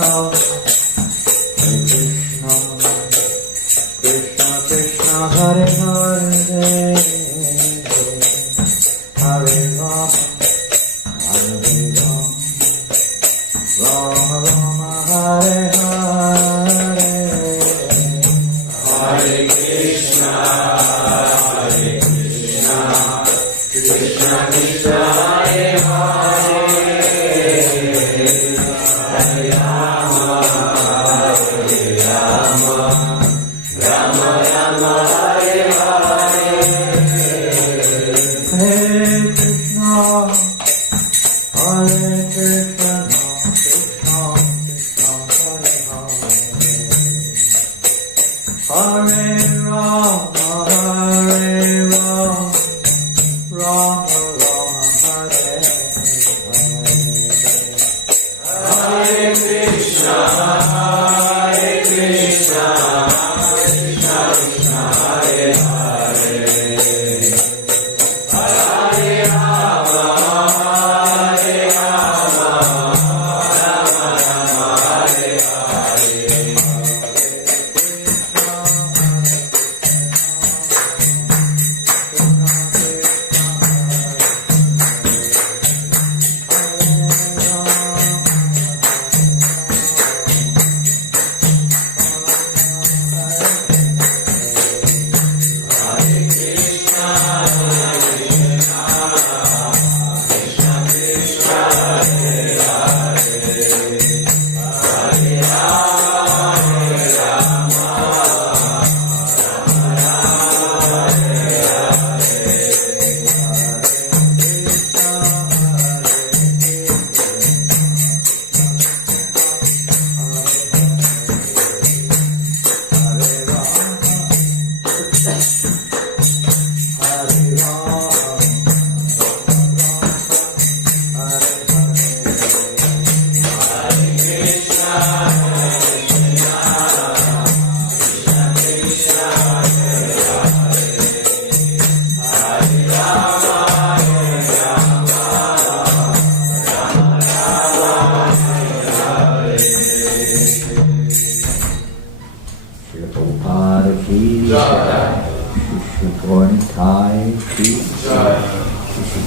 Krishna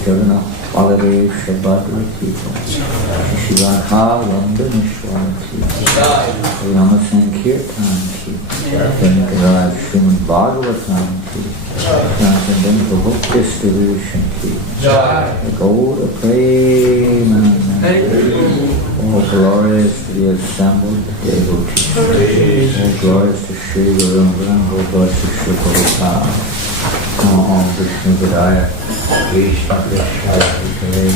Jagannath Baladev Shabhadra Shivanha Vandamishwati Rama Sankirtan Ki Venkaraj Srimad Bhagavatam Ki Transcendental Book Distribution Ki The Gold of Premanand. All glorious to the assembled devotees. All glorious to Sri Guru Brahma. All glorious to Sri Prabhupada. Om Vishnu Padaya Krishna Krishna Hare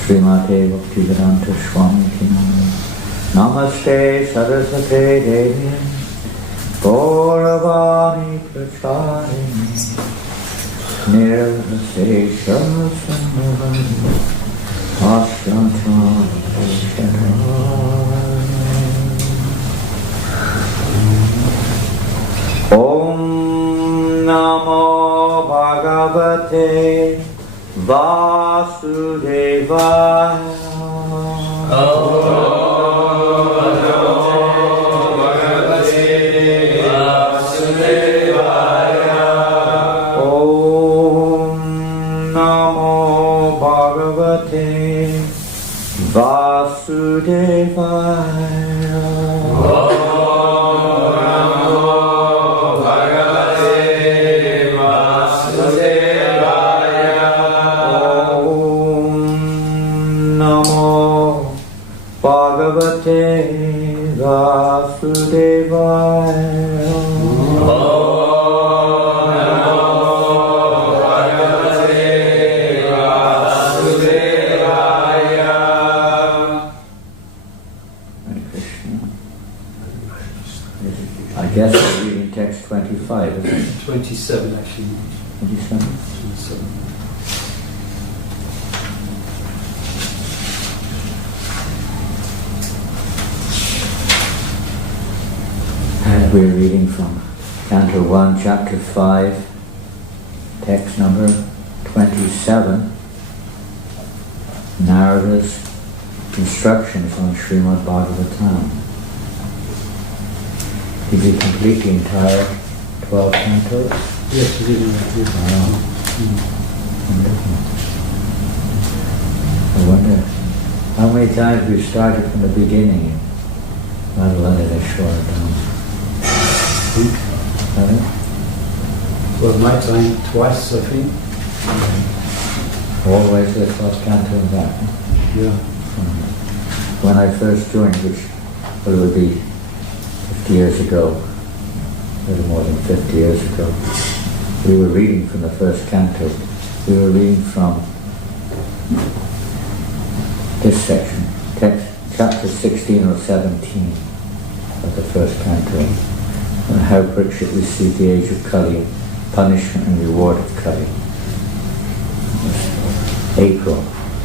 Srimate Bhaktivedanta Swami Kinam Namaste Saraswate Devi Gauravani Pracharini Nirvasesha Sannavani Ashrata Om Namo Bhagavate Vasudevaya. Om Namo Bhagavate Vasudevaya. Om Namo Bhagavate Vasudevaya. Bhagavate Vasudevaya. I guess we're reading text 25, isn't it? 27 actually. 27? 27. We're reading from Canto 1, Chapter 5, text number 27, Narada's instructions on Srimad Bhagavatam. Did you complete the entire 12 cantos? Yes, we did. Wow. I wonder how many times we started from the beginning, not letting it short down. Well, my time twice, I think. All the way to the 12th canto and back. Yeah. When I first joined, which well, it would be 50 years ago, a little more than 50 years ago, we were reading from the first canto. We were reading from this section, text, chapter 16 or 17 of the first canto. And how Parikshit received the age of Kali, punishment and reward of Kali.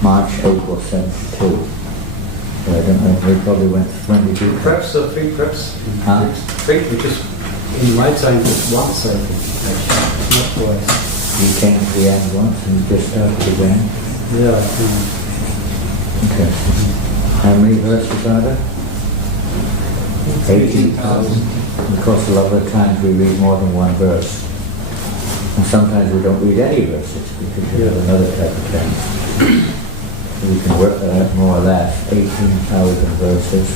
March, April 72. So I don't know, we probably went, when did you? Perhaps, I think we just, in my time, just once, I think, actually, not twice. You came to the end once and you just started again? Yeah. Interesting. How many verses are there? 18,000. Because a lot of the times we read more than one verse. And sometimes we don't read any verses because we have another type of text. So we can work that out more or less. 18,000 verses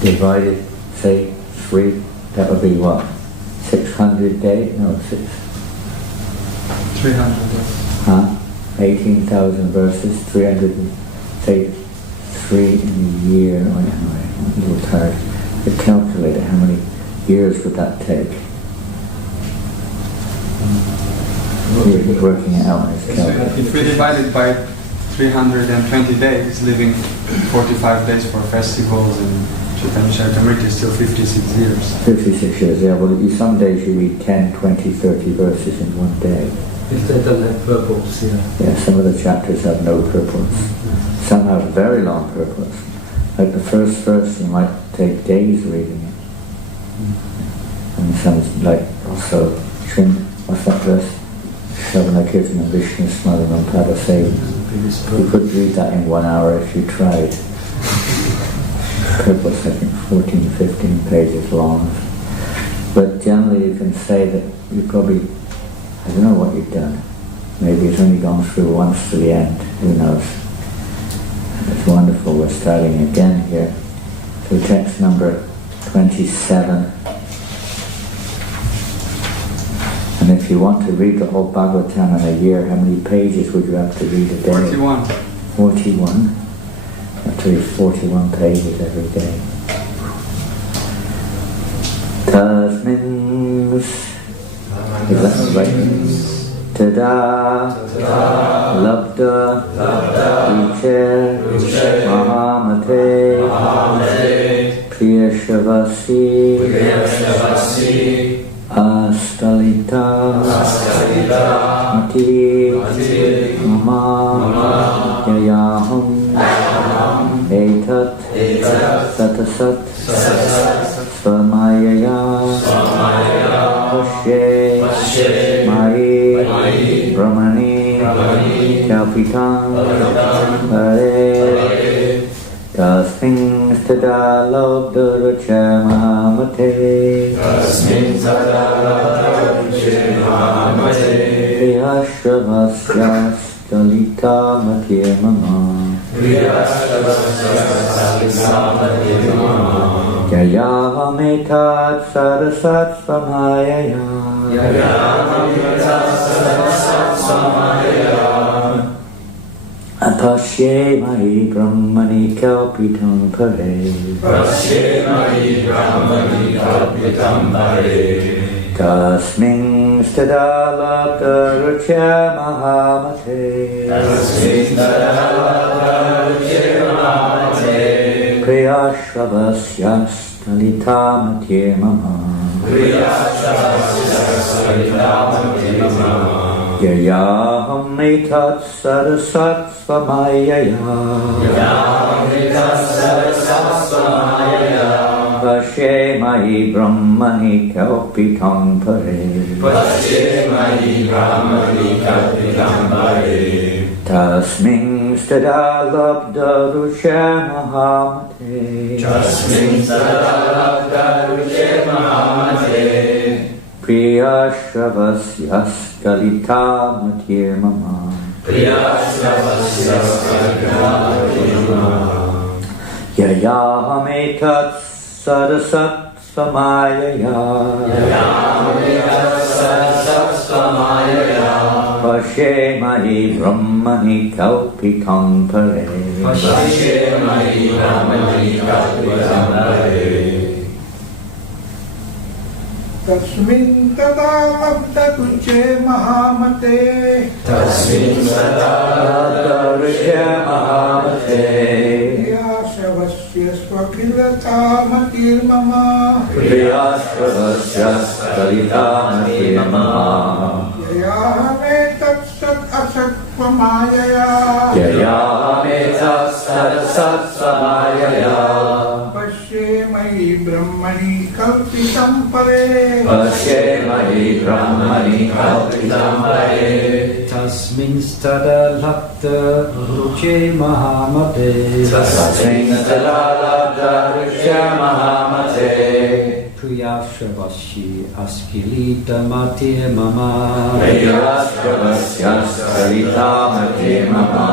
divided, say, 3, that would be what? 600 days? No, 300 days. Huh? 18,000 verses, 300, say, 3 in a year. Oh, yeah, I'm a little tired. I calculated how many years would that take? We're working it out. If we divide it by 320 days, leaving 45 days for festivals and Chaitanya Charitamrita is still 56 years. 56 years, yeah. Well, some days you read 10, 20, 30 verses in one day. If they don't have purpose, yeah. Yeah, some of the chapters have no purpose. Some have very long purpose. Like the first verse, you might take days reading it. And some, like, also, what's that verse? Shavana Kirtana Vishnu Smaranam Padaseva. You could read that in 1 hour if you tried. Purpose, I think, 14, 15 pages long. But generally you can say that you probably, I don't know what you've done, Maybe it's only gone through once to the end, who knows. It's wonderful, we're starting again here. So text number 27. And if you want to read the whole Bhagavatam in a year, how many pages would you have to read a day? 41. 41? You have to read 41 pages every day. Tasmin, is that right? Tada, labda, ruche, mahamate, priyashavasi, astalita, mati, mama, yayaham, etat, satasat, svamayaya, pashe, mai, brahmani, kalpitam, hare, tasmin tada labda ruche mahamate, priyashavasya stalita mati mama, Yayahametat sarasat svamayaya, apasye mai brahmani kalpitam pare, tasmin stada labda ruche mahamate, priyashavasya stalita mati mama, yayaham etat sarasat svamayaya, pashe mai brahmani kalpitam pare, tasmin stada labda ruche mahamate, priyashavasya stalita mati mama, yayaham etat sarasat svamayaya, pashe mai brahmani kalpitam pare, tasmin tada labda ruche mahamate, priyashavasya swakilata matir mama, priyashavasya stalita mati mama, yayahametat sat asat svamayaya, yayahametat sarasat svamayaya, pashe mai brahmani kalpitam pare, pashe mai brahmani kalpitam pare, tasmin stada labda ruche mahamate, tasmin tada labda ruche mahamate, priyashavasi askilita mati mama, priyashavasya stalita mati mama,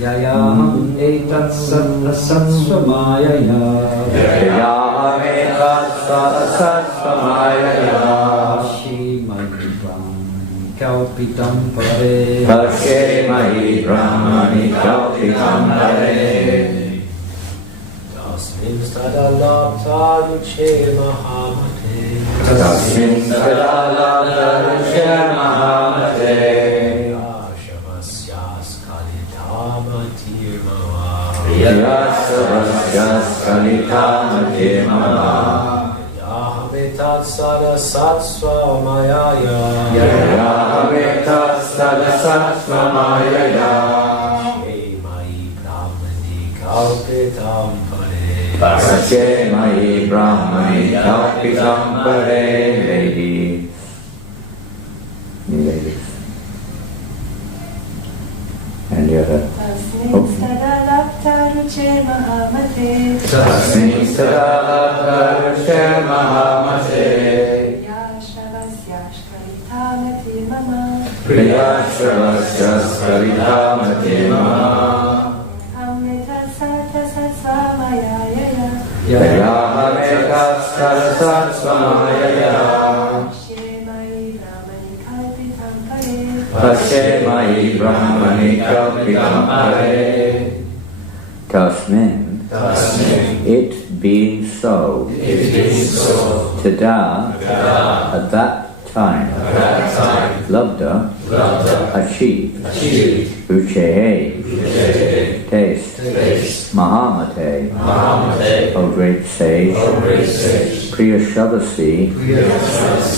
yayaham etat satasat svamayaya, yayaham etat satasat svamayaya, pashe mai brahmani kalpitam pare, pashe mai brahmani kalpitam pare, tasmin stada labda ruche mahamate, tasmin tada labda ruche mahamate, priyashavasya stalita mati mama, yayahametat sarasat svamayaya, yayahametat sarasat svamayaya, kalpitam pare, pashe mai brahmani kalpitam pare. Ladies, you ladies, and the other. Tasmin sada labda ruche mahamate, Tasmin tada labda ruche mahamate, priyashavasya stalita mati mama, priyashavasya Yayashavasya Saritamate Mama Amrita Sata Satsvamayaya Yayahameka Sarasat Swamayaya Pashemai Brahmani Kalpitam Hare Tasmin, it being so, Tada, at that time, Labda, achieved, Uchehe, taste, Mahamate, O great sage, Priyashavasi,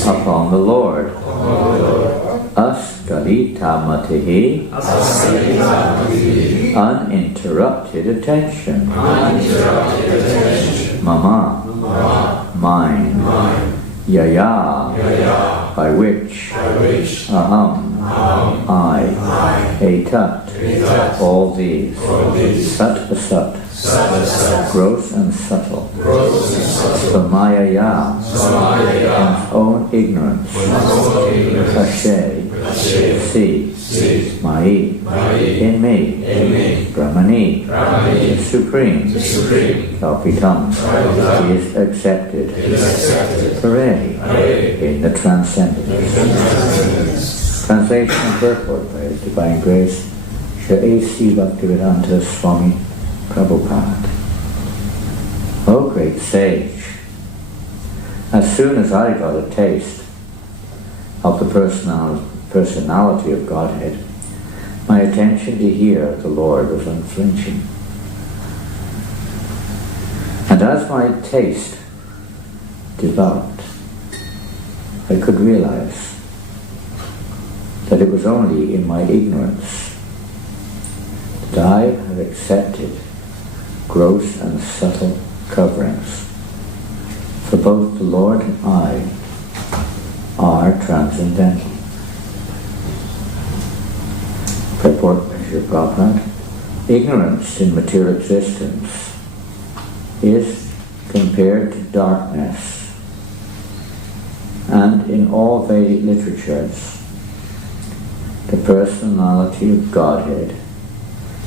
upon the Lord, Askalita-matihi, uninterrupted attention, Mama, mine, Yaya, by which, Aham, I, Etat, all these, Sat asat, gross and subtle, Samayaya, one's own ignorance, Kashe, see, Mai, in me, Brahmani, the supreme, Kalpitam, he is accepted, Hooray, in the transcendence. Translation and purport by His Divine Grace, Sri A.C. Bhaktivedanta Swami Prabhupada. O great sage, as soon as I got a taste of the personality of Godhead, my attention to hear the Lord was unflinching. And as my taste developed, I could realize that it was only in my ignorance that I had accepted gross and subtle coverings, for both the Lord and I are transcendental. Purport by Srila Prabhupada. Ignorance in material existence is compared to darkness, and in all Vedic literatures, the personality of Godhead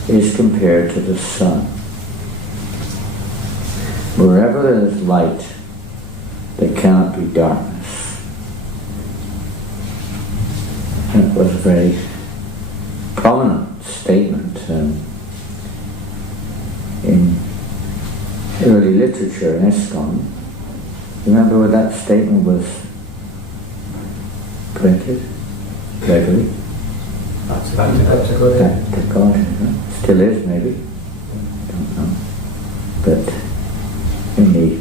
is compared to the sun. Wherever there is light, there cannot be darkness. It was a very prominent statement in early literature in ISKCON. Remember where that statement was printed? Regularly? Back to God. Back to God. Still is, maybe. Don't know. But in the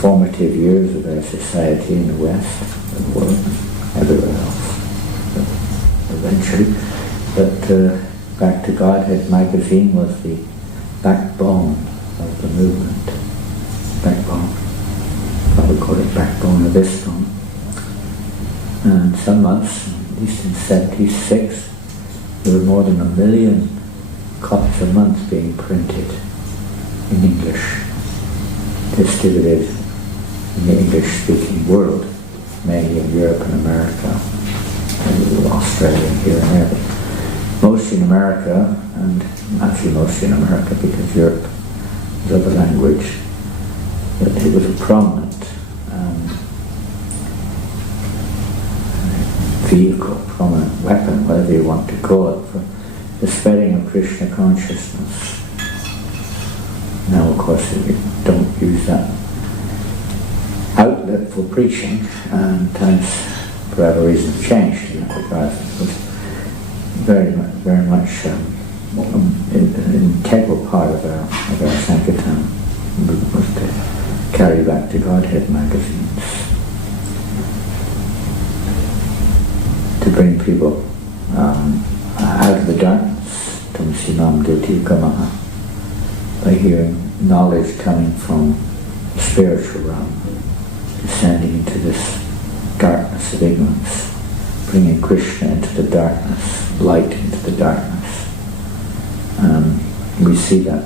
formative years of our society in the West, the world, everywhere else, eventually. But Back to Godhead magazine was the backbone of the movement. Backbone. Probably call it backbone of ISKCON. And some months, at least in 76, there were more than 1 million copies a month being printed in English, distributed in the English-speaking world, mainly in Europe and America, and Australia here and there. Mostly in America, and actually mostly in America because Europe is other language, but it was a prominent vehicle, prominent weapon, whatever you want to call it, for the spreading of Krishna consciousness. Now, of course, we don't use that outlet for preaching, and times, for whatever reason, have changed in that regard. It was very much an integral part of our Sankirtan movement was to carry Back to Godhead magazines, to bring people out of the darkness, Tumsinam Diti Kamaha, by hearing knowledge coming from the spiritual realm, descending into this darkness of ignorance, bringing Krishna into the darkness, light into the darkness. We see that.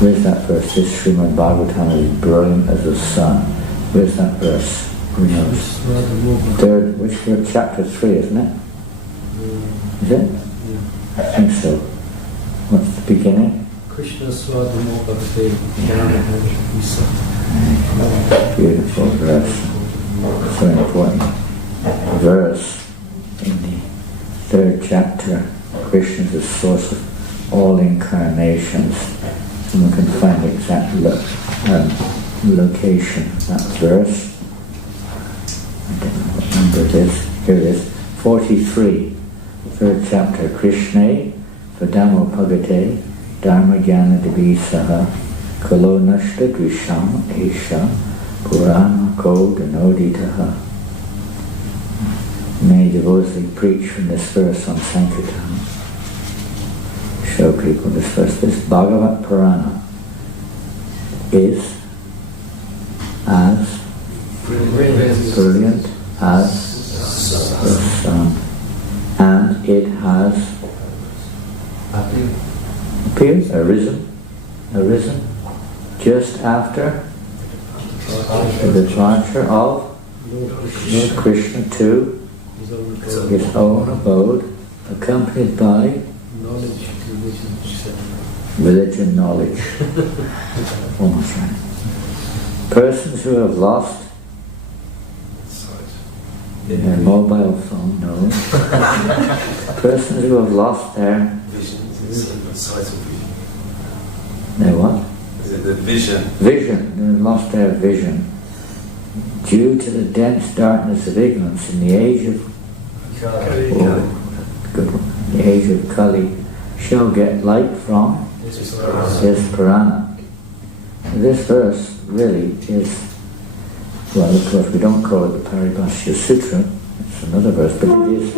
Where's that verse? This Srimad Bhagavatam is brilliant as the sun. Where's that verse? Who knows? Third, which third? Chapter 3, isn't it? Is it? Yeah. I think so. What's the beginning? Krishna Swadhyamo Bhakti Isa. Beautiful verse. So important verse in the third chapter. Krishna is the source of all incarnations. And we can find the exact location of that verse. I don't know what number it is. Here it is. 43, third chapter. Krishna Vadamo Pagate Dharma Jnana Divisaha Kalo Nashta Dvisham Esha Purana Ko Ganoditaha. May devotees preach from this verse on Sankirtan. Show people this verse. This Bhagavat Purana is as brilliant as the sun, and it has appeared, arisen just after the departure of Lord Krishna to his own abode, accompanied by religion, knowledge. Almost right. Persons who have lost their mobile phone, no. Persons who have lost their what? The vision. Vision. They have lost their vision due to the dense darkness of ignorance in the age of the age of Kali, shall get light from this Purana. This verse really is, well, of course we don't call it the Paribhashya Sutra, it's another verse, but it is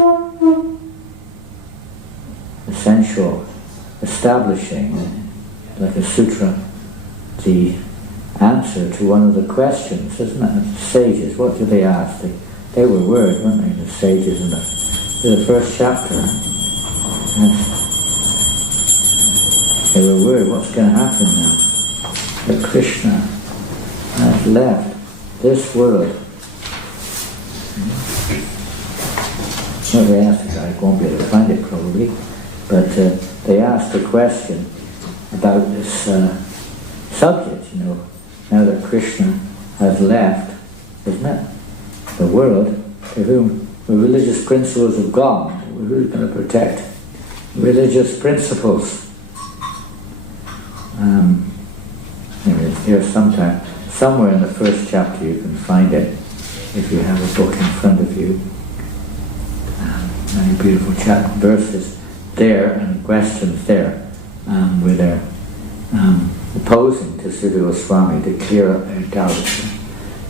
essential, establishing, like a sutra, the answer to one of the questions, isn't it? The sages, what did they ask? They were worried, weren't they, the sages in the first chapter? Yes. They were worried, what's going to happen now? That Krishna has left this world. So they asked, I won't be able to find it probably, but they asked a question about this subject, now that Krishna has left, isn't it? The world, to whom the religious principles have gone, who's going to protect religious principles? Here somewhere in the first chapter you can find it, if you have a book in front of you. Many beautiful verses there and questions there, where they're opposing to Sri Goswami to clear up their doubts,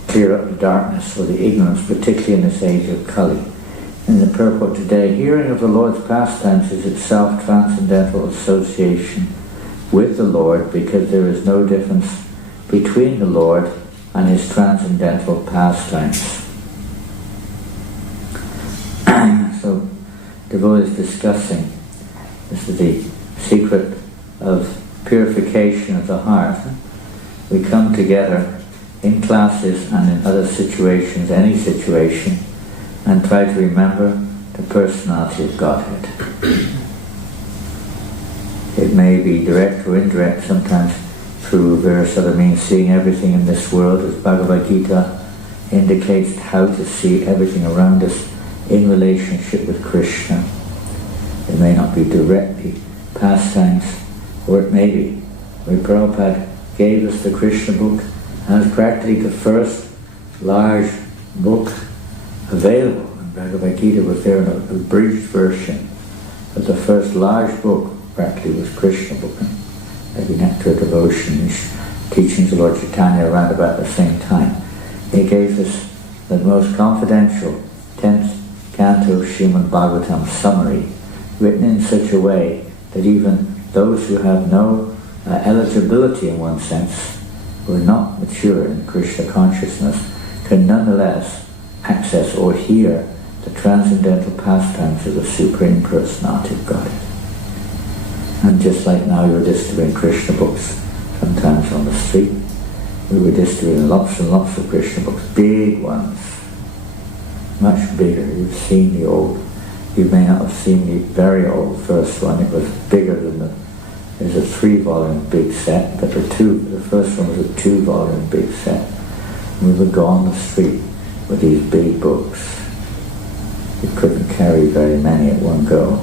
clear up the darkness or the ignorance, particularly in this age of Kali. In the purport today, hearing of the Lord's pastimes is itself transcendental association with the Lord, because there is no difference between the Lord and his transcendental pastimes. So, devotees discussing, this is the secret of purification of the heart. We come together in classes and in other situations, any situation, and try to remember the personality of Godhead. It may be direct or indirect, sometimes through various other means, seeing everything in this world, as Bhagavad Gita indicates, how to see everything around us in relationship with Krishna. It may not be directly pastimes, or it may be. When Prabhupada gave us the Krishna book, as practically the first large book available, and Bhagavad Gita was there in a abridged version, but the first large book practically was Krishna book, maybe Nectar Devotion, teachings of Lord Chaitanya around about the same time. He gave us the most confidential 10th canto of Srimad Bhagavatam summary, written in such a way that even those who have no eligibility in one sense, who are not mature in Krishna consciousness, can nonetheless access or hear the transcendental pastimes of the Supreme Personality of Godhead. And just like now you're distributing Krishna books, sometimes on the street, we were distributing lots and lots of Krishna books, big ones, much bigger. You've seen the old, you may not have seen the very old first one. It was bigger than there's a 3-volume big set, but the first one was a 2-volume big set. And we would go on the street with these big books. You couldn't carry very many at one go.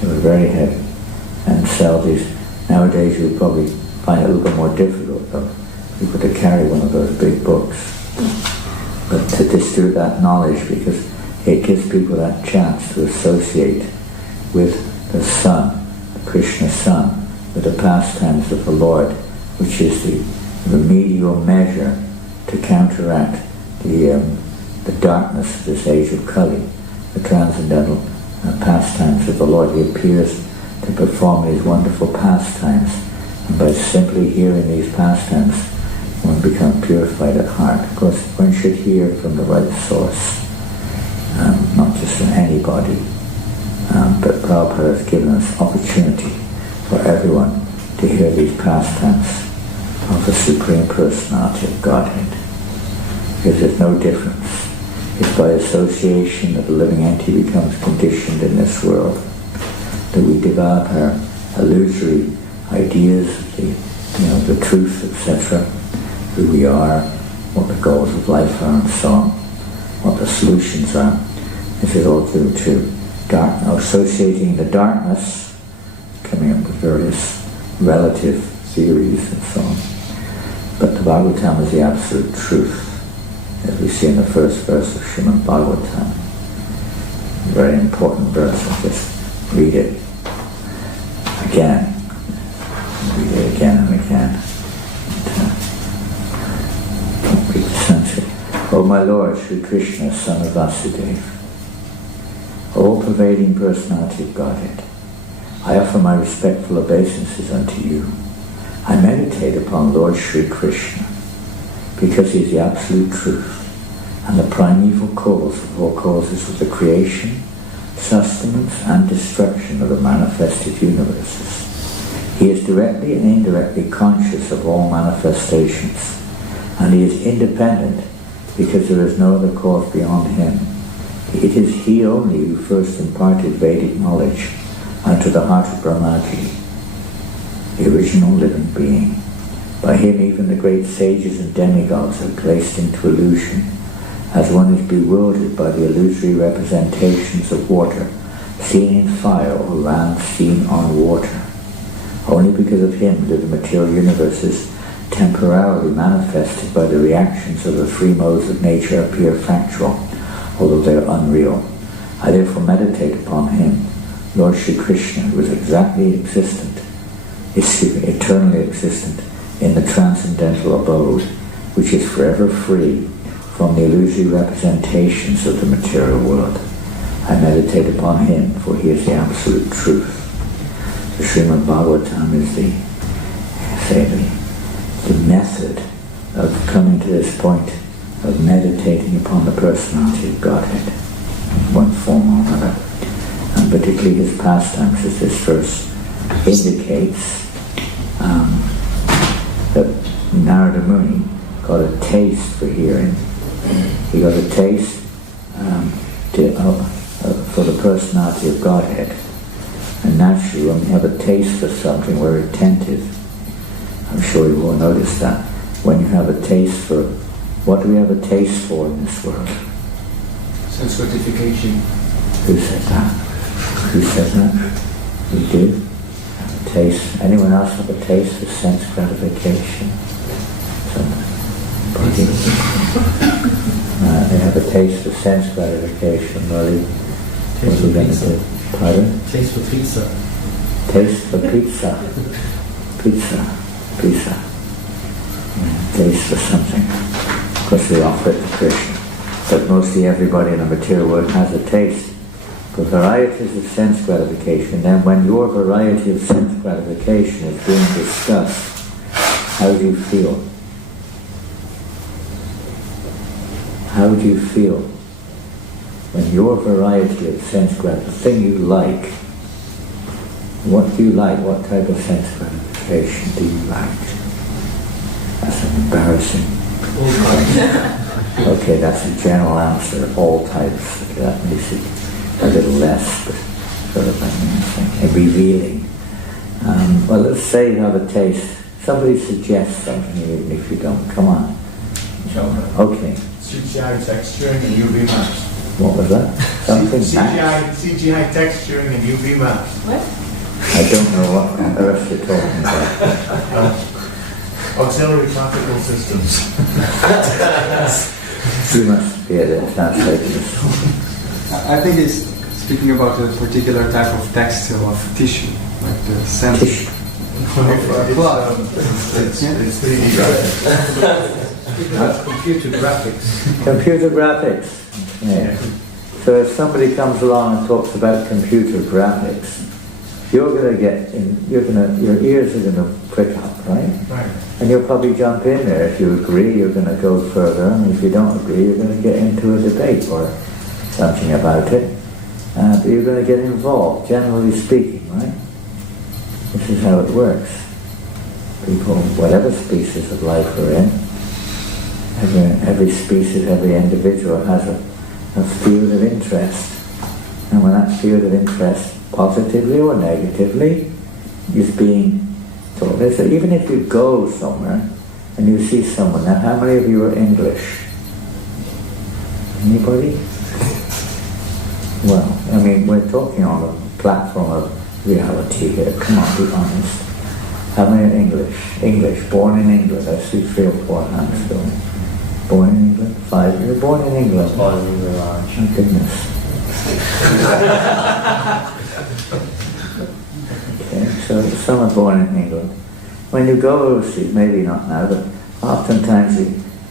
They were very heavy. And sell these. Nowadays you would probably find it a little bit more difficult, though, people to carry one of those big books. But to distribute that knowledge, because it gives people that chance to associate with the Son, the Krishna Son, with the pastimes of the Lord, which is the remedial measure to counteract the darkness of this age of Kali, the transcendental pastimes of the Lord. He appears to perform these wonderful pastimes, and by simply hearing these pastimes, one becomes purified at heart. Of course, one should hear from the right source, not just from anybody. But Prabhupada has given us opportunity for everyone to hear these pastimes of the Supreme Personality of Godhead. Because there's no difference. It's by association that the living entity becomes conditioned in this world, that we develop our illusory ideas of the truth, etc., who we are, what the goals of life are, and so on, what the solutions are. This is all due to associating the darkness, coming up with various relative theories and so on. But the Bhagavatam is the absolute truth, as we see in the first verse of Srimad Bhagavatam. A very important verse. I'll just read it again. Read it again and again. Read the Sanskrit. O my Lord, Sri Krishna, son of Vasudeva, all-pervading personality of Godhead, I offer my respectful obeisances unto you. I meditate upon Lord Sri Krishna, because he is the absolute truth, and the primeval cause of all causes of the creation, sustenance, and destruction of the manifested universes. He is directly and indirectly conscious of all manifestations, and he is independent because there is no other cause beyond him. It is he only who first imparted Vedic knowledge unto the heart of Brahmaji, the original living being. By him even the great sages and demigods are placed into illusion, as one is bewildered by the illusory representations of water seen in fire or land seen on water. Only because of him do the material universes temporarily manifested by the reactions of the three modes of nature appear factual, although they are unreal. I therefore meditate upon him, Lord Sri Krishna, who is eternally existent in the transcendental abode, which is forever free from the illusory representations of the material world. I meditate upon him, for he is the absolute truth. The Srimad Bhagavatam is the method of coming to this point of meditating upon the personality of Godhead, in one form or another. And particularly his pastimes, as this verse indicates, that Narada Muni got a taste for hearing. He got a taste for the personality of Godhead. And naturally, when we have a taste for something, we're attentive. I'm sure you all noticed that. When you have a taste for, what do we have a taste for in this world? Sense gratification. Who said that? Who said that? We do. Have a taste. Anyone else have a taste for sense gratification? They have a taste for sense gratification. Really. What are we going to do? Pardon? Taste for pizza. Taste for pizza. Pizza. Yeah, taste for something. Of course, we offer it to Krishna. But mostly everybody in the material world has a taste for varieties of sense gratification. Then when your variety of sense gratification is being discussed, how do you feel? How do you feel when your variety of sense gratification, the thing you like, what do you like? What type of sense gratification do you like? That's an embarrassing question. Okay, that's a general answer. All types. That makes it a little less, but sort of a revealing. Well, let's say you have a taste. Somebody suggests something, even if you don't. Come on. Okay. CGI texturing and UV maps. What was that? Something maps? CGI texturing and UV maps. What? I don't know what on earth you're talking about. Auxiliary graphical systems. You must be able to translate this. I think it's speaking about a particular type of textile, of tissue, like the sense Tissue. of cloth. It's 3D graphics. Computer graphics. Computer graphics. Yeah. So if somebody comes along and talks about computer graphics, you're going to get in. Your ears are going to prick up, right? Right. And you'll probably jump in there. If you agree, you're going to go further, and if you don't agree, you're going to get into a debate or something about it. But you're going to get involved, generally speaking, right? This is how it works. People, whatever species of life we're in, every species, every individual has a field of interest. And when that field of interest, positively or negatively, is being taught. So even if you go somewhere and you see someone, now how many of you are English? Anybody? Well, I mean, we're talking on a platform of reality here. Come on, be honest. How many are English? English, born in England. I see 3 or 4 hands going. Born in England? 5. You're born in England. Born in England. Oh, goodness. Okay, so some are born in England. When you go overseas, maybe not now, but oftentimes,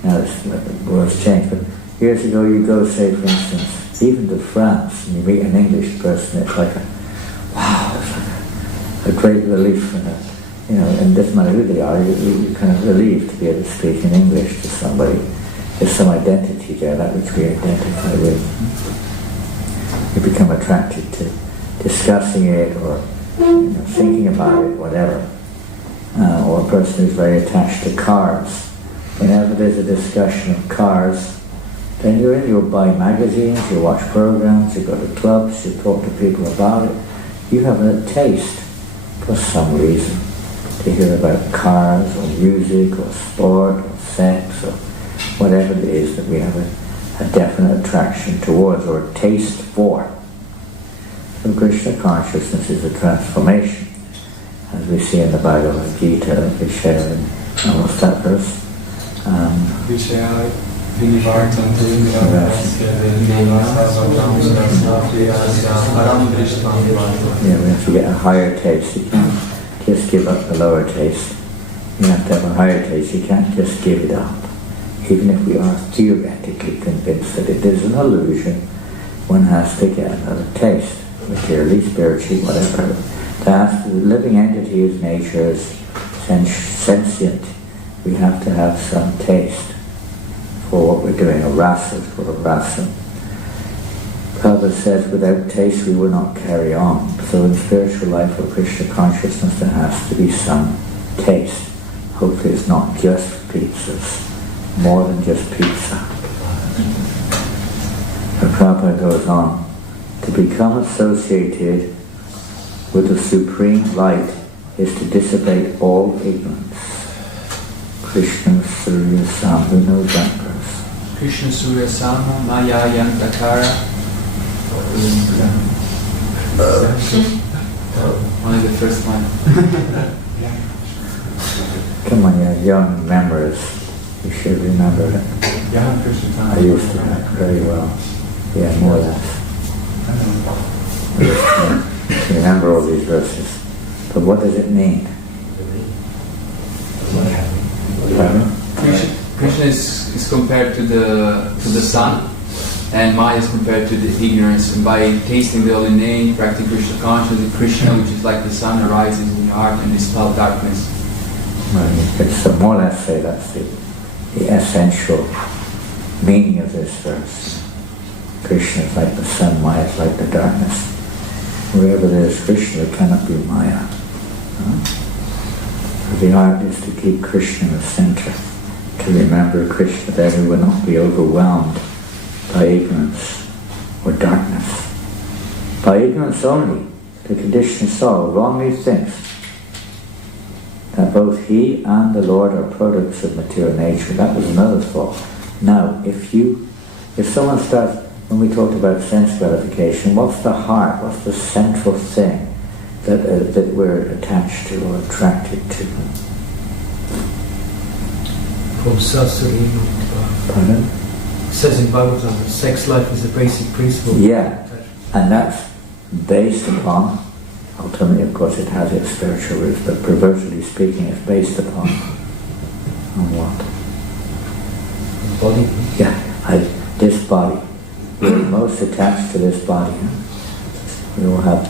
now the world's changed, but years ago you go, say for instance, even to France, and you meet an English person, it's like wow, it's like a great relief, and and it doesn't matter who they are, you're kind of relieved to be able to speak in English to somebody. There's some identity there, that which we identify with. You become attracted to discussing it or thinking about it, whatever. Or a person who's very attached to cars. Whenever there's a discussion of cars, then you'll buy magazines, you watch programs, you go to clubs, you talk to people about it. You have a taste, for some reason, to hear about cars or music or sport or sex or whatever it is that we have a definite attraction towards or a taste for. So Krishna consciousness is a transformation, as we see in the Bhagavad Gita, we share in almost that verse. Yeah, we have to get a higher taste. You can't just give up the lower taste. You have to have a higher taste. You can't just give it up. Even if we are theoretically convinced that it is an illusion, one has to get another taste, materially, spiritually, whatever. The living entity is nature, is sentient. We have to have some taste for what we're doing, a rasa for a rasa. Prabhupada says, without taste we will not carry on. So in spiritual life or Krishna consciousness there has to be some taste. Hopefully it's not just pizzas, more than just pizza. And Prabhupada goes on, to become associated with the supreme light is to dissipate all ignorance. Krishna Surya Sama, who knows that verse? Krishna Surya Sama Maya Yantakara. Only the first one. Come on, you young members, you should remember it. I used to have very well. Yeah, more or less. Remember all these verses. But what does it mean? Krishna is compared to the sun, and Maya is compared to the ignorance. And by tasting the holy name, practicing Krishna consciousness, Krishna, which is like the sun, arises in your heart and dispels darkness. Well, you could more or less say that's the essential meaning of this verse. Krishna is like the sun, Maya is like the darkness. Wherever there is Krishna, there cannot be Maya. The art is to keep Krishna in the center. to remember Krishna, then we will not be overwhelmed by ignorance or darkness. By ignorance only, the conditioned soul wrongly thinks that both he and the Lord are products of material nature. That was another thought. Now, if someone starts, when we talked about sense gratification, what's the heart, what's the central thing that we're attached to or attracted to? From Sasuri. Pardon? It says in Bhagavatam that sex life is a basic principle. Yeah, and that's based upon, ultimately of course it has its spiritual roots, but perversely speaking it's based upon what? Body. Yeah, this body. We're most attached to this body. We all have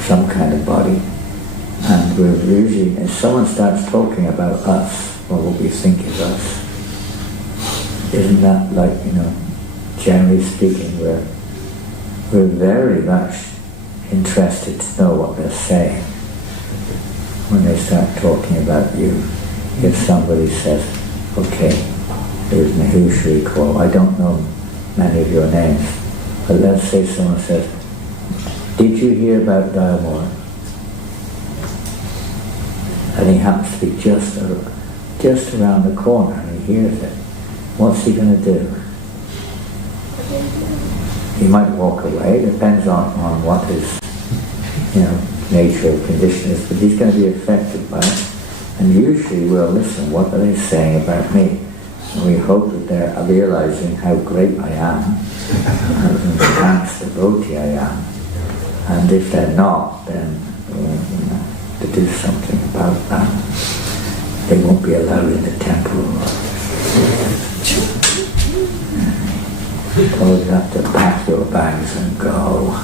some kind of body, and we're usually, if someone starts talking about us, or what we think is us, isn't that like, generally speaking, we're very much interested to know what they're saying when they start talking about you. If somebody says, okay, there's Nahushri call, I don't know many of your names, but let's say someone says, did you hear about Diamore? And he happens to be just around the corner and he hears it. What's he going to do? He might walk away, depends on what his nature of condition is, but he's going to be affected by it. And usually we'll listen, what are they saying about me? And we hope that they're realizing how great I am, how enhanced devotee I am. And if they're not, then to do something about that. They won't be allowed in the temple. Or you have to pack your bags and go.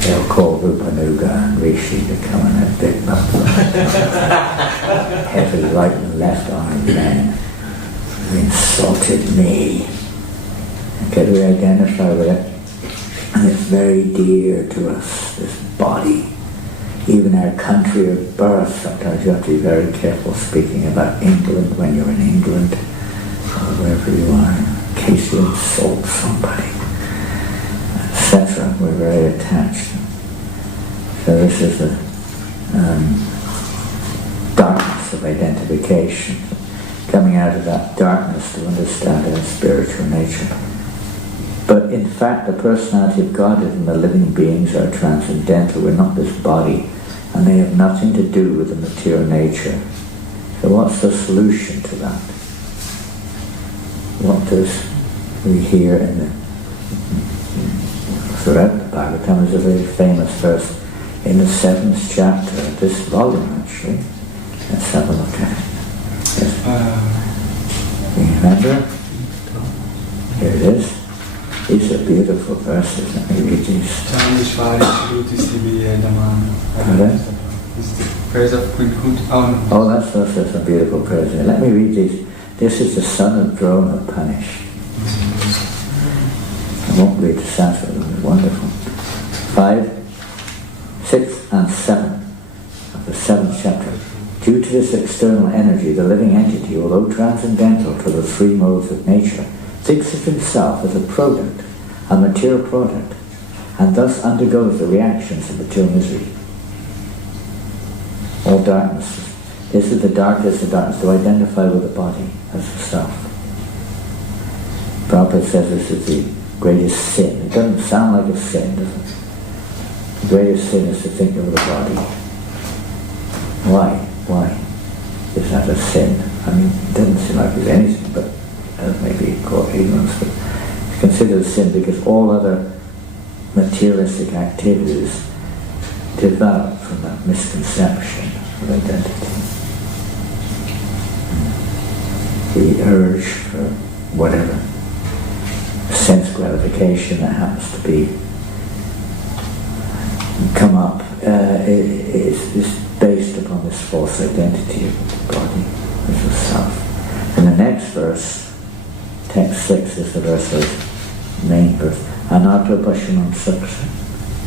They'll call Rupanuga and Rishi to come and pick them up. Heavy right and left arm men who insulted me. Okay, we identify with it. And it's very dear to us, this body. Even our country of birth, sometimes you have to be very careful speaking about England when you're in England, or wherever you are, in case you insult somebody, etc. We're very attached. So this is the darkness of identification, coming out of that darkness to understand our spiritual nature. But in fact, the personality of God and the living beings are transcendental. We're not this body, and they have nothing to do with the material nature. So what's the solution to that? What does we hear in the throughout the Bhagavatam is a very famous verse in the 7th chapter of this volume, actually. Let's have a look at it. Yes. Remember? Here it is. These are beautiful verses. Let me read these. Pardon? Praise of Queen Kunti. Oh, that's also some beautiful prayers. Let me read these. This is the son of Drona Punish. I won't read the Sanskrit, it's wonderful. 5, 6, and 7 of the 7th chapter. Due to this external energy, the living entity, although transcendental to the three modes of nature, thinks of himself as a product, a material product, and thus undergoes the reactions of material misery. All darkness. This is the darkness to identify with the body as the self. Prabhupada says this is the greatest sin. It doesn't sound like a sin, does it? The greatest sin is to think of the body. Why? Why is that a sin? I mean, it doesn't seem like there's anything, but maybe called ignorance, but it's considered a sin because all other materialistic activities develop from that misconception of identity. The urge for whatever sense gratification that happens to be come up is based upon this false identity of the body as a self. In the next verse, text 6 is the verse of main verse. Anatta pashanam saksa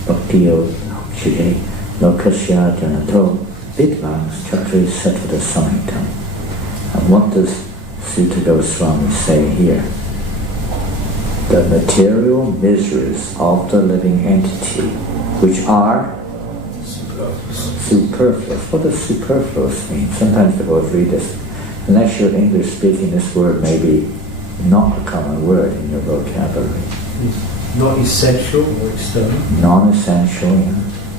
bhaktiyo chide lokasya janato vidvans chatri satvata samhitam. And what does Sutta Goswami say here, the material miseries of the living entity, which are superfluous. What does superfluous mean? Sometimes the boys read this. Unless you're English speaking, this word may be not a common word in your vocabulary. Not essential or external. Non-essential, yeah.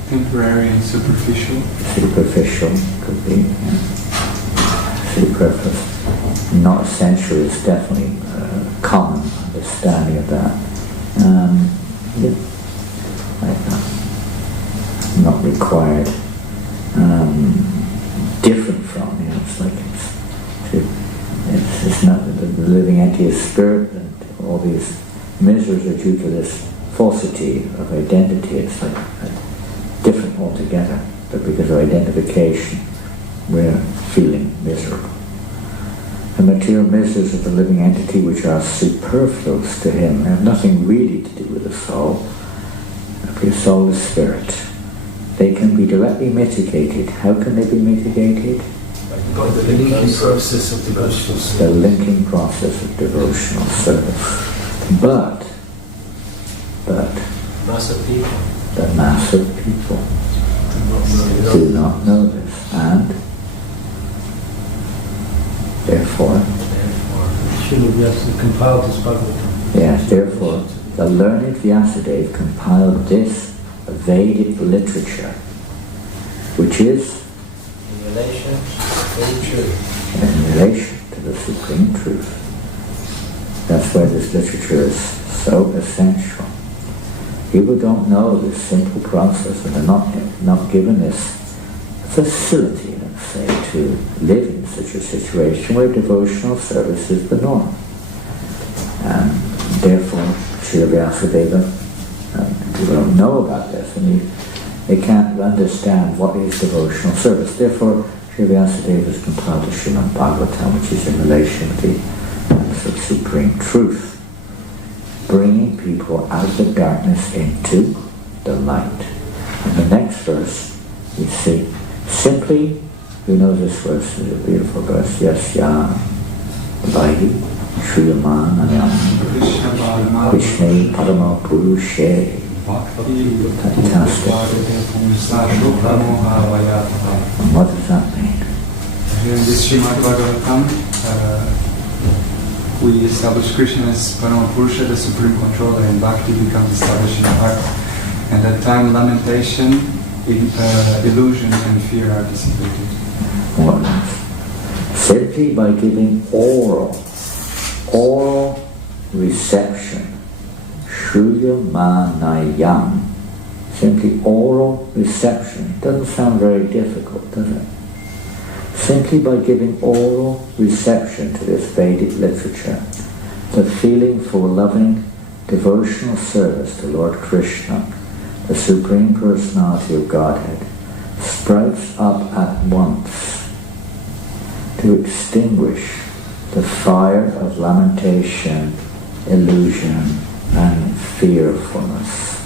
Temporary and superficial. Superficial could be, yeah. Superfluous. Not essential is definitely common understanding of that. Yeah. Like that. Not required. Different from, you know, it's like it's not the living entity is spirit, and all these miseries are due to this falsity of identity. It's like different altogether, but because of identification, we're feeling miserable. The material miseries of the living entity, which are superfluous to him, have nothing really to do with the soul. The soul is spirit. They can be directly mitigated. How can they be mitigated? The linking process of devotional service. The linking process of devotional service. But Mass of people. the mass of people do not know this, and therefore, Srila Vyasa compiled this Bhagavatam. yes, therefore, the learned Vyasadeva compiled this Vedic literature, which is In relation to the truth. in relation to the Supreme Truth. That's why this literature is so essential. People don't know this simple process, and they're not given this facility, let's say, to live in such a situation where devotional service is the norm. And therefore, Srila Vyasadeva, people don't know about this, and they can't understand what is devotional service. Therefore, Srila Vyasadeva has compiled the Srimad Bhagavatam, which is in relation to the Supreme Truth, bringing people out of the darkness into the light. In the next verse, we see, simply, who knows this verse? It's a beautiful verse. Yasya Vahi Sriyaman Anam Krishna Parama Purushe. Fantastic. And what does that mean? Here in this Srimad Bhagavatam, we establish Krishna as Parama Purusha, the supreme controller, and Bhakti becomes established in heart. And at that time, lamentation, illusion, and fear are dissipated. What? Simply by giving oral reception, Shruyamanayam, simply oral reception. It doesn't sound very difficult, does it? Simply by giving oral reception to this Vedic literature, the feeling for loving devotional service to Lord Krishna, the Supreme Personality of Godhead, sprouts up at once to extinguish the fire of lamentation, illusion, and fearfulness.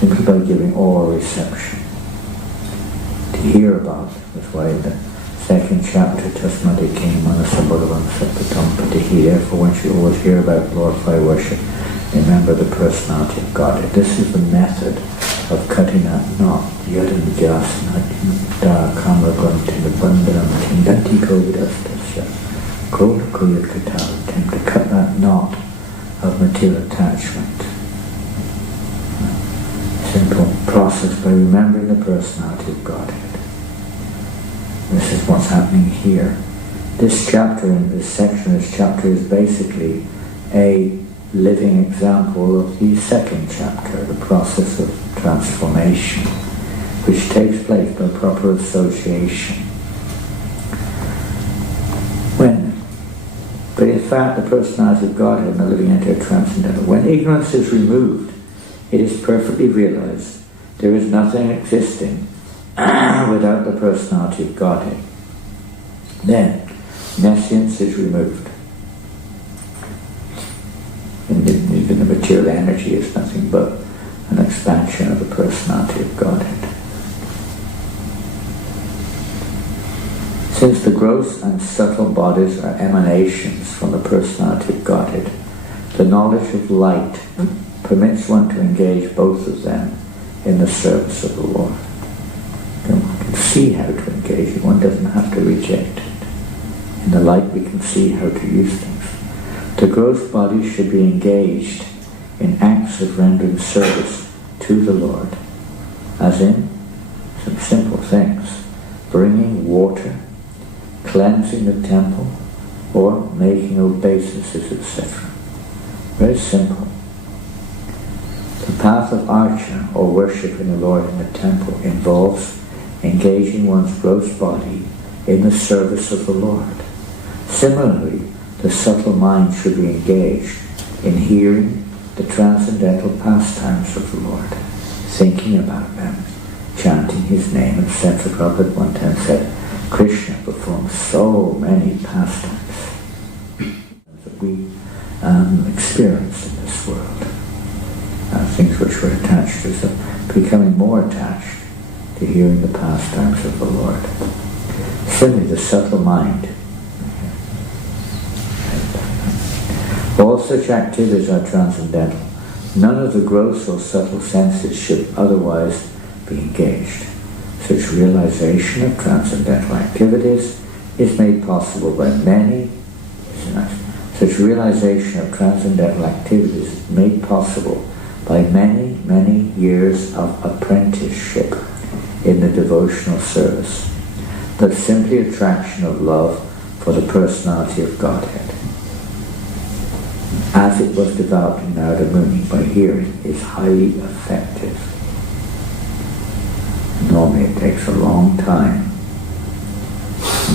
Simply by giving oral reception. To hear about it. That's why in the second chapter, Tasmati came Manasa Bhagavan Sapatam Patihi. Therefore, once you always hear about glorified worship, remember the personality of God. This is the method of cutting that knot. Yadan Vyasana Da Kama Grantina Bandaram Tindati Kovidastasya Koda Kuyat Katal. To cut that knot of material attachment. Simple process by remembering the personality of Godhead. This is what's happening here. This chapter, in this section, this chapter is basically a living example of the second chapter, the process of transformation, which takes place by proper association. But in fact, the personality of Godhead and the living entity are transcendental. When ignorance is removed, it is perfectly realized there is nothing existing without the personality of Godhead. Then, nescience is removed. And even the material energy is nothing but an expansion of the personality of Godhead. Since the gross and subtle bodies are emanations from the personality of Godhead, the knowledge of light permits one to engage both of them in the service of the Lord. And one can see how to engage it. One doesn't have to reject it. In the light we can see how to use things. The gross bodies should be engaged in acts of rendering service to the Lord, as in some simple things: bringing water, cleansing the temple, or making obeisances, etc. Very simple. The path of archer, or worshipping the Lord in the temple, involves engaging one's gross body in the service of the Lord. Similarly, the subtle mind should be engaged in hearing the transcendental pastimes of the Lord, thinking about them, chanting his name, etc. Prabhupada one time said, Krishna performed so many pastimes that we experience in this world. Things which we're attached to, so becoming more attached to hearing the pastimes of the Lord. Similarly, the subtle mind. All such activities are transcendental. None of the gross or subtle senses should otherwise be engaged. Such realization of transcendental activities is made possible by many. Such realization of transcendental activities is made possible by many, many years of apprenticeship in the devotional service, but simply attraction of love for the personality of Godhead, as it was developed in Narada Muni by hearing, is highly effective. Normally it takes a long time,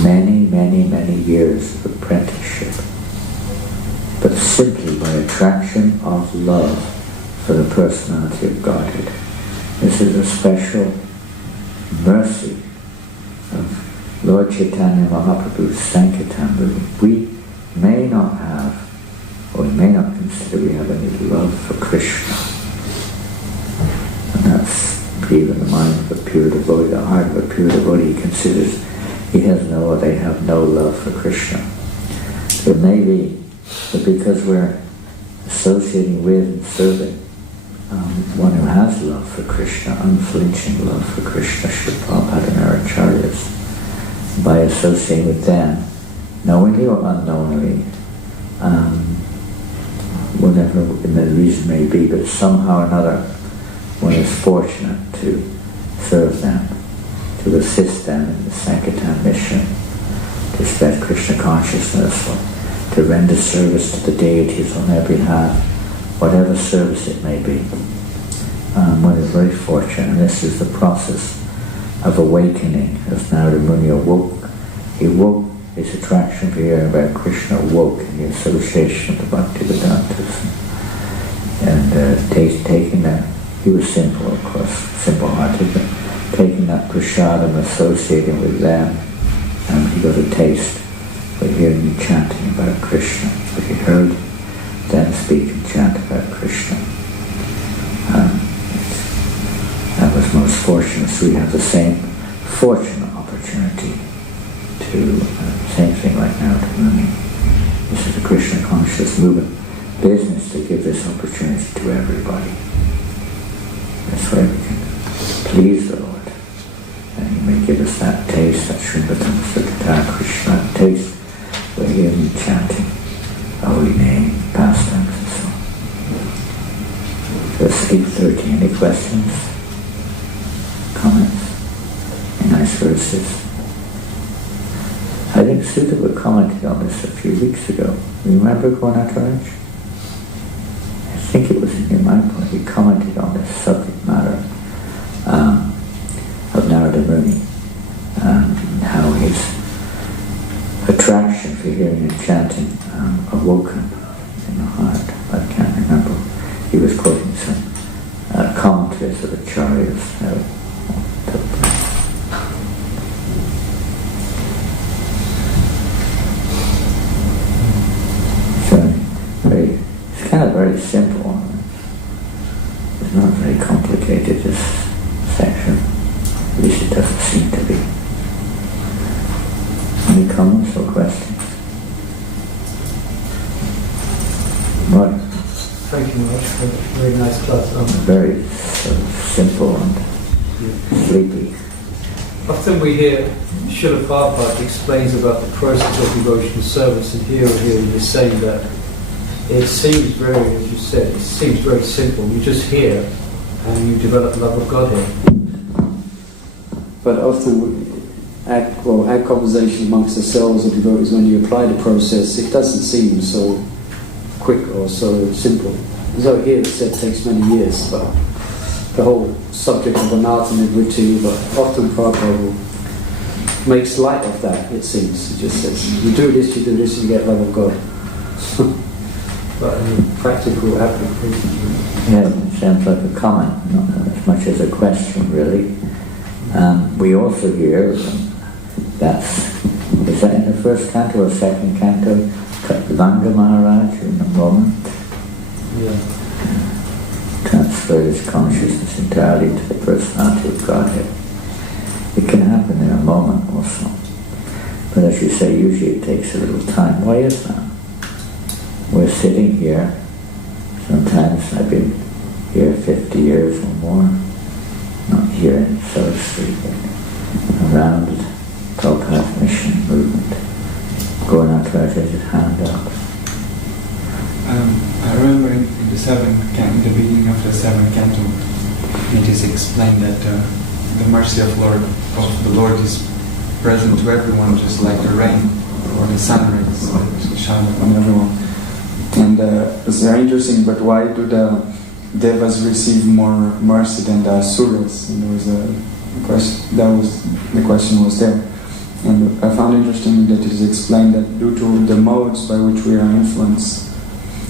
many, many, many years of apprenticeship, but simply by attraction of love for the personality of Godhead. This is a special mercy of Lord Chaitanya Mahaprabhu's Sankirtan movement. We may not have, or we may not consider we have any love for Krishna. And that's even the mind of a pure devotee, the heart of a pure devotee. He considers he has no, or they have no love for Krishna. It may be that because we're associating with and serving one who has love for Krishna, unflinching love for Krishna, Srila Prabhupada and our acharyas, by associating with them, knowingly or unknowingly, whatever the reason may be, but somehow or another one is fortunate to serve them, to assist them in the Sankirtan mission, to spread Krishna consciousness, or to render service to the deities on their behalf, whatever service it may be. One is very fortunate, and this is the process of awakening. As Narada Muni awoke, he woke, his attraction for hearing about Krishna awoke in the association of the Bhaktivedantas. And taking that, he was simple, of course, simple-hearted, but taking that prasadam, associating with them, he got a taste for hearing and chanting about Krishna. So he heard them speak and chant about Krishna. That was most fortunate. So we have the same fortunate opportunity to, same thing like Narada Muni. This is a Krishna conscious movement business to give this opportunity to everybody. This way we can please the Lord. And He may give us that taste, that Srimatan Sakata Krishna taste, for hearing chanting the holy name, pastimes, and so on. So it's 8:30. Any questions? Comments? Any nice verses? I think Sudhava commented on this a few weeks ago. You remember Gauranataraj? I think it was in your mind when he commented on this subject matter of Narada Muni, and how his attraction for hearing and chanting awoken in the heart. I can't remember. He was quoting some commentaries of acharyas. It's kind of very simple. It's not very complicated, this section. At least it doesn't seem to be. Any comments or questions? What? Thank you much for a very nice class. Very simple and sleepy. Often we hear Srila Prabhupada explains about the process of devotional service, and here you're saying that it seems very, as you said, it seems very simple. You just hear and you develop love of Godhead. But often our conversation amongst ourselves or devotees, when you apply the process, it doesn't seem so quick or so simple. Though here it's said it takes many years, but the whole subject of anartha nivritti, but often Prabhupada makes light of that, it seems. It just says, you do this, you get love of God. But in practical application. Yeah, it sounds like a comment, not as much as a question, really. We also hear is that in the first canto or second canto? Vanga Maharaj in a moment. Yeah. Transfer his consciousness entirely to the personality of Godhead. It can happen in a moment also. But as you say, usually it takes a little time. Why is that? We're sitting here. Sometimes I've been here 50 years or more. Not here in South Street, but around Prabhupada's mission movement. Going out to his hand up. I remember in the beginning of the seventh canto, it is explained that the mercy of the Lord is present to everyone, just like the rain or the sun rays that shine upon everyone. And it's very interesting. But why do the devas receive more mercy than the asuras? And there was a question. The question was there. And I found interesting that it is explained that due to the modes by which we are influenced,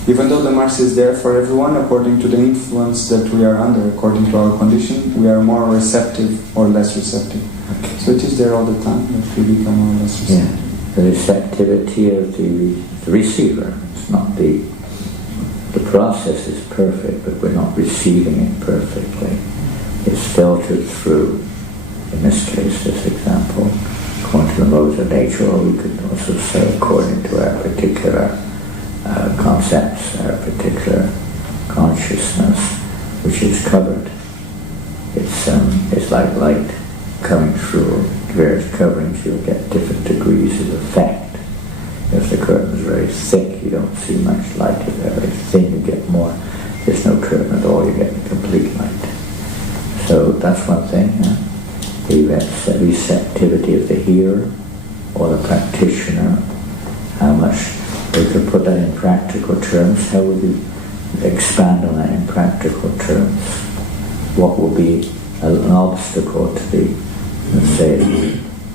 even though the mercy is there for everyone, according to the influence that we are under, according to our condition, we are more receptive or less receptive. Okay. So it is there all the time that we become more or less receptive. Yeah, the receptivity of the receiver. It's not the process is perfect, but we're not receiving it perfectly. It's filtered through, in this case, this example, according to the modes of nature, or we could also say according to our particular concepts, our particular consciousness, which is covered. It's like light coming through various coverings. You'll get different degrees of effect. If the curtain is very thick, you don't see much light. If they're very thin, you get more. If there's no curtain at all, you get complete light. So that's one thing. The receptivity of the hearer or the practitioner, how much we could put that in practical terms. How would you expand on that in practical terms? What will be an obstacle to the, let's say,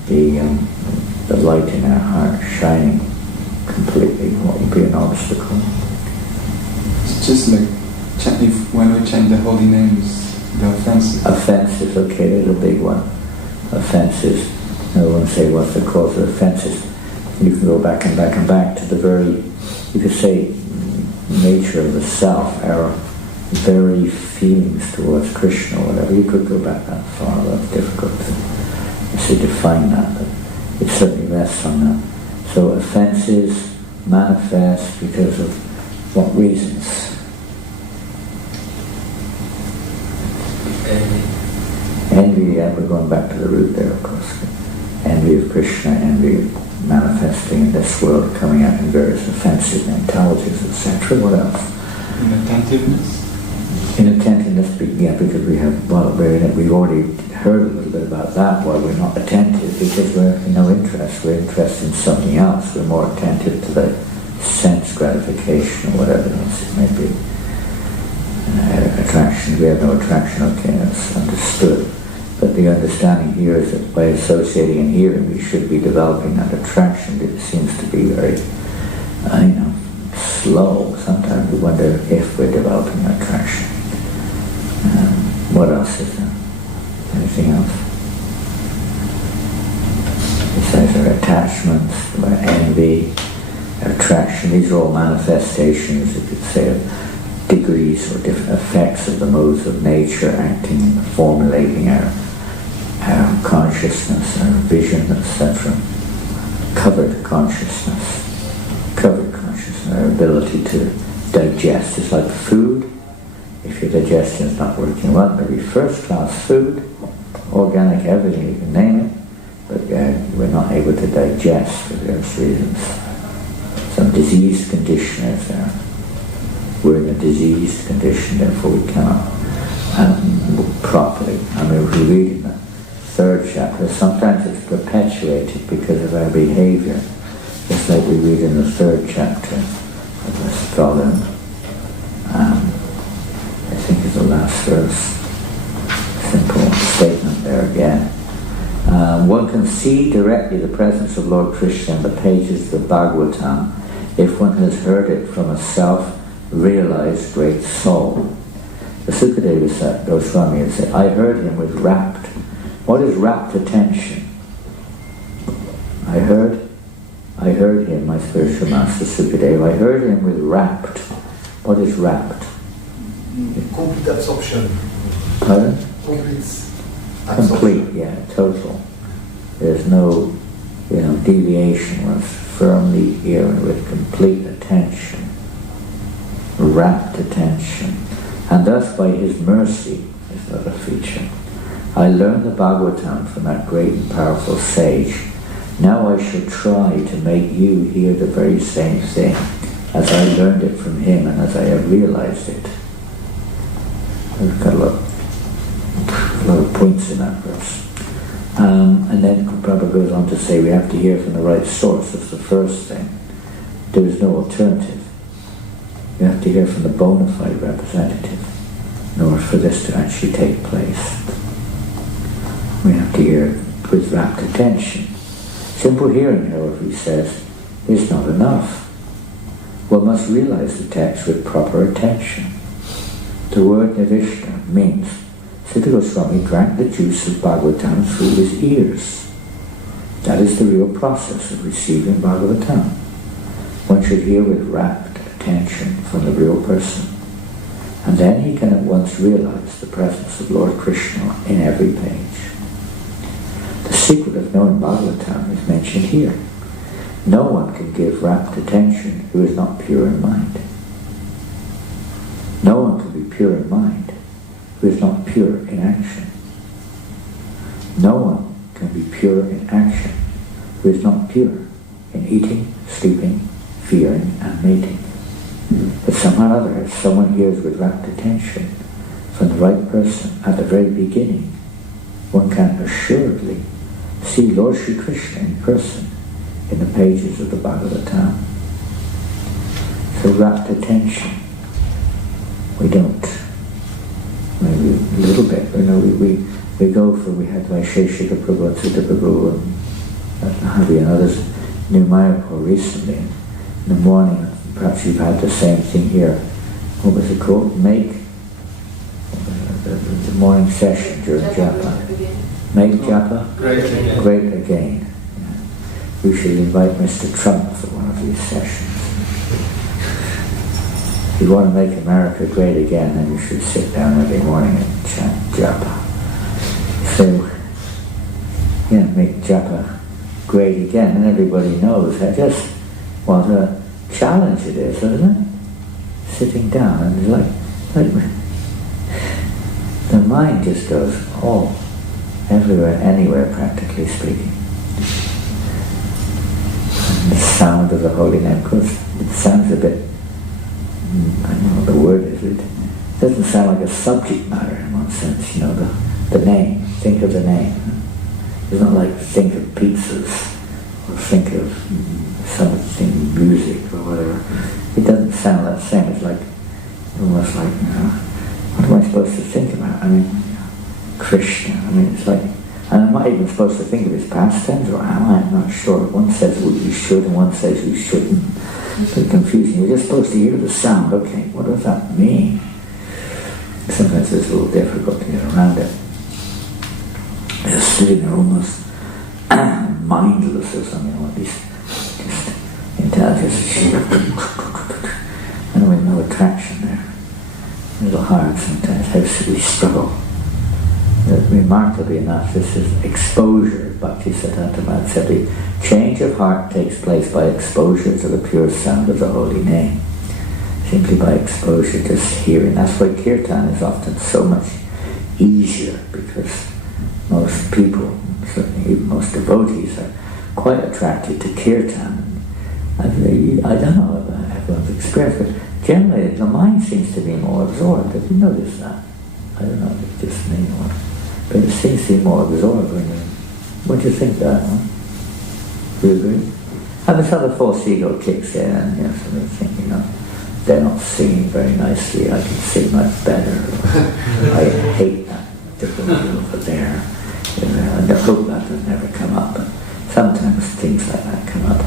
the light in our heart shining completely? What would be an obstacle? It's just like when we chant the holy names, the offenses. Offenses, okay, there's a big one. Offenses. I won't say what's the cause of offenses. You can go back and back and back to the very, you could say, nature of the self, our very feelings towards Krishna or whatever. You could go back that far. That's difficult to define that, but it certainly rests on that. So offenses manifest because of what reasons? Envy, yeah, we're going back to the root there, of course. Envy of Krishna, envy of manifesting in this world, coming out in various offensive mentalities, etc. What else? Inattentiveness. Inattentiveness, yeah, because we've already heard a little bit about that, why we're not attentive, because we're no interest. We're interested in something else. We're more attentive to the sense gratification or whatever else it may be. Attraction, we have no attraction, okay, that's understood. But the understanding here is that by associating and hearing, we should be developing that attraction. It seems to be very, slow. Sometimes we wonder if we're developing attraction. What else is there? Anything else? Besides our attachments, our envy, our attraction, these are all manifestations, you could say, of degrees or different effects of the modes of nature acting, formulating our consciousness, our vision, etc. covered consciousness. Covered consciousness, our ability to digest is like food. If your digestion is not working well, maybe first-class food, organic, everything, you can name it, but we're not able to digest for various reasons. Some diseased condition is there. We're in a diseased condition, therefore we cannot properly. I mean, if we read in the 3rd chapter, sometimes it's perpetuated because of our behavior, just like we read in the 3rd chapter of this volume. I think it's the last verse. Simple statement there again. One can see directly the presence of Lord Krishna in the pages of the Bhagavatam if one has heard it from a self-realized great soul. The Sukadeva Goswami had said, I heard him with rapt. What is rapt attention? I heard him, my spiritual master Sukadeva, I heard him with rapt. What is rapt? Complete absorption. Pardon? Complete Complete, yeah, total. There's no, deviation. One's firmly hearing with complete attention, rapt attention. And thus by his mercy is another feature. I learned the Bhagavatam from that great and powerful sage. Now I shall try to make you hear the very same thing as I learned it from him and as I have realized it. We've got a lot of points in that verse. And then Prabhupada goes on to say we have to hear from the right source. That's the first thing. There is no alternative. You have to hear from the bona fide representative in order for this to actually take place. We have to hear with rapt attention. Simple hearing, however, he says, is not enough. One must realize the text with proper attention. The word Nivishna means Siddha Goswami drank the juice of Bhagavatam through his ears. That is the real process of receiving Bhagavatam. One should hear with rapt attention from the real person. And then he can at once realize the presence of Lord Krishna in every page. The secret of knowing Bhagavatam is mentioned here. No one can give rapt attention who is not pure in mind. No one can be pure in mind who is not pure in action. No one can be pure in action who is not pure in eating, sleeping, fearing, and mating. But somehow or other, if someone hears with rapt attention from the right person at the very beginning, one can assuredly see Lord Sri Krishna in person in the pages of the Bhagavatam. So rapt attention, we don't. Maybe a little bit, we go for, we had Vaisheshika Prabhu, Sutta Prabhu, and Havi and others, New Mayapur recently. In the morning, perhaps you've had the same thing here. What was it called? Make the morning session during Japa. Make Japa great again. Yeah. We should invite Mr. Trump for one of these sessions. If you want to make America great again, then you should sit down every morning and chant Japa. So, make Japa great again, and everybody knows that. Just what a challenge it is, isn't it? Sitting down and it's like the mind just goes all everywhere, anywhere, practically speaking. And the sound of the holy name, of course, it sounds a bit, I don't know what the word is, it doesn't sound like a subject matter in one sense, the name, think of the name. It's not like think of pizzas or think of something, music or whatever. It doesn't sound that same. It's like, almost like, what am I supposed to think about? Krishna. It's like, and I'm not even supposed to think of his pastimes, or am I? I'm not sure. One says we should and one says we shouldn't. It's a bit confusing. You're just supposed to hear the sound. Okay, what does that mean? Sometimes it's a little difficult to get around it. They're sitting there almost mindless or something like this. Just intelligence. And with no attraction there. A little hard sometimes. How we struggle. Remarkably enough, this is exposure. Bhaktisiddhanta Maharaj said the change of heart takes place by exposure to the pure sound of the holy name. Simply by exposure, just hearing. That's why kirtan is often so much easier, because most people, certainly even most devotees, are quite attracted to kirtan. I don't know about everyone's experience, but generally the mind seems to be more absorbed. Have you noticed that? I don't know if it's just me or... But it seems to be more absorbed when you... What do you think that, huh? Do you agree? And this other false ego kicks in, and you know, so they think, they're not singing very nicely, I can sing much better. I hate that difficulty over there. And I hope that will never come up. But sometimes things like that come up.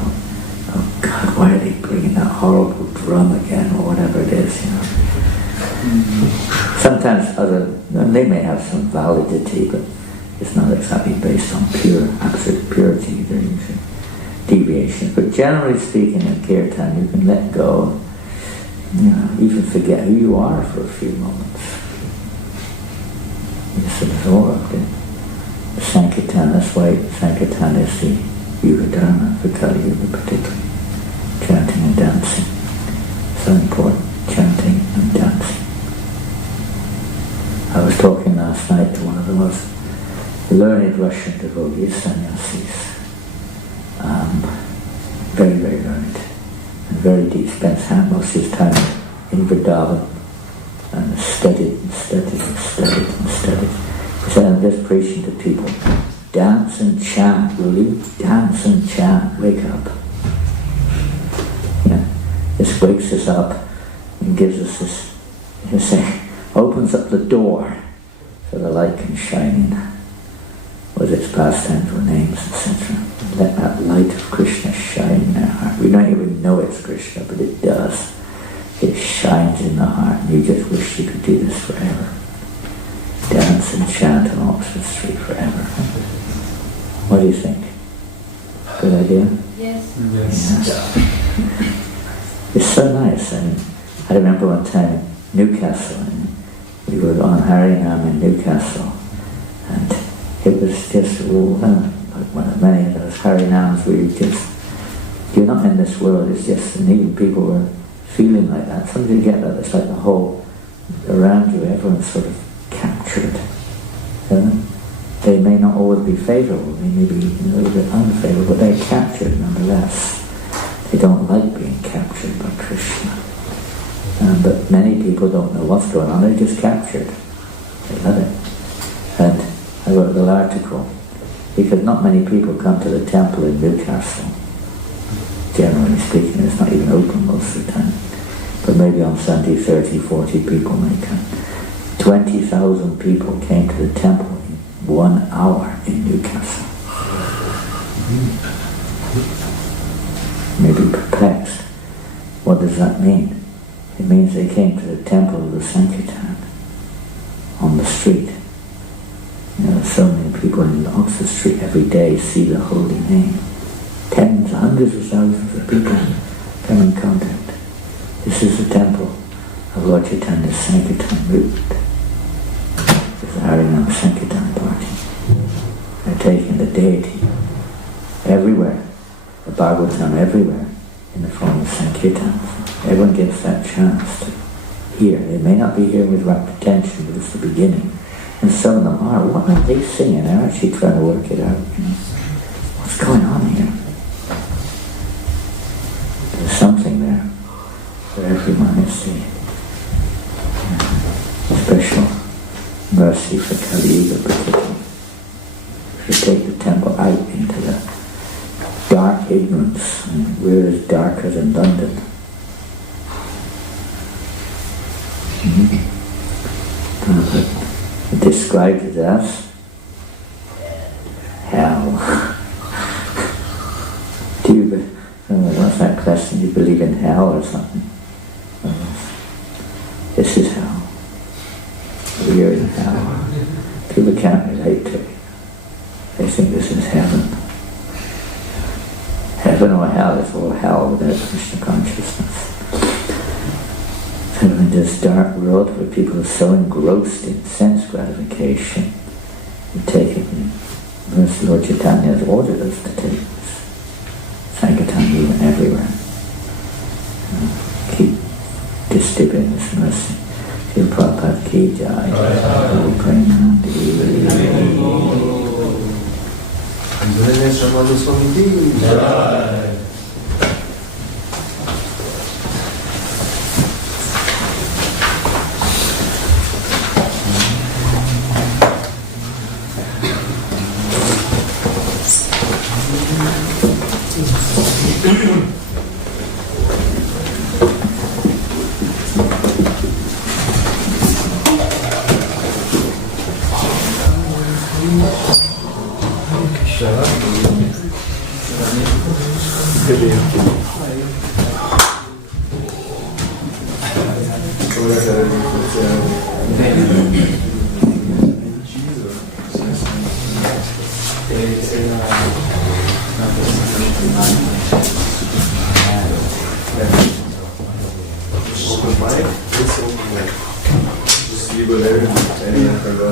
Oh God, why are they bringing that horrible drum again, or whatever it is, Sometimes they may have some validity, but it's not exactly based on absolute purity. There is deviation. But generally speaking, in kirtan, you can let go, even forget who you are for a few moments. It's absorbed in Sankirtan. That's why Sankirtan is the Yuga Dharma for Kali Yuga particularly. Chanting and dancing. So important. Chanting and dancing. I was talking last night to one of the most learned Russian devotees, sannyasis. Very, very learned. And very deep. Spends most of his time in Vrindavan and studied and studied and studied and studied. He said, I'm just preaching to people, dance and chant, will you? Dance and chant, wake up. This wakes us up and gives us this, opens up the door so the light can shine in with its pastimes or names, etc. Let that light of Krishna shine in our heart. We don't even know it's Krishna, but it does. It shines in the heart, and you just wish you could do this forever. Dance and chant on Oxford Street forever. What do you think? Good idea? Yes. It's so nice. I remember one time in Newcastle, and we were on Harinam in Newcastle, and it was just like one of many of those Harinams where you're not in this world, it's just, and even people were feeling like that. Sometimes you get that, it's like the whole, around you, everyone's sort of captured. They may not always be favourable, they may be a little bit unfavourable, but they're captured nonetheless. They don't like being captured by Krishna. But many people don't know what's going on, they're just captured. They love it. And I wrote a little article, because not many people come to the temple in Newcastle. Generally speaking, it's not even open most of the time. But maybe on Sunday 30, 40 people may come. 20,000 people came to the temple in 1 hour in Newcastle. Maybe perplexed. What does that mean? It means they came to the temple of the Sankirtan on the street. So many people in Oxford Street every day see the holy name. Tens, hundreds of thousands of people come in contact. This is the temple of Lord Chaitanya's Sankirtan movement. This is the Harinam Sankirtan party. They're taking the deity everywhere, the Bhagavatam everywhere, in the form of Sankirtan. Everyone gets that chance to hear. They may not be hearing with rapt attention, but it's the beginning. And some of them are. What are they singing? They're actually trying to work it out. What's going on here? There's something there for everyone. It's the special mercy for Kali Yuga particularly. If you take the temple out into the dark ignorance, and we're as darker than London. Described it as hell. What's that question? Do you believe in hell or something? This is hell. We're in hell. People can't relate to it. They think this is heaven. Heaven or hell is all hell without Krishna consciousness. And in this dark world where people are so engrossed in sense gratification, We take it. Because Lord Chaitanya has ordered us to take this Sankirtan everywhere. Keep distributing this mercy. Srila Prabhupada ki jai. Guru Premanandi. Just lieber